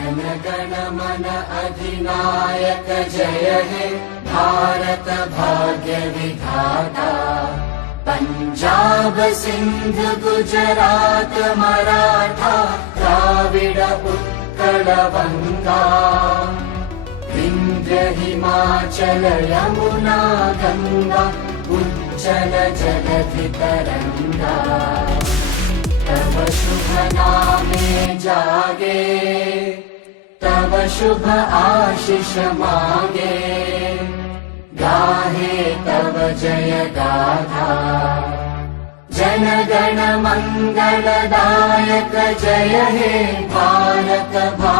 जनगण मन अधिनायक जय हे भारत भाग्य विधाता। पंजाब सिंध गुजरात मराठा द्राविड उत्कल बंगा। विंध्य हिमाचल यमुना गंगा उज्जल जलधि तरंगा। तव शुभ नामे जागे तव शुभ आशीष मागे। गाहे तव जय गाथा जनगण मंगलदायक जय हे भारत भाग्य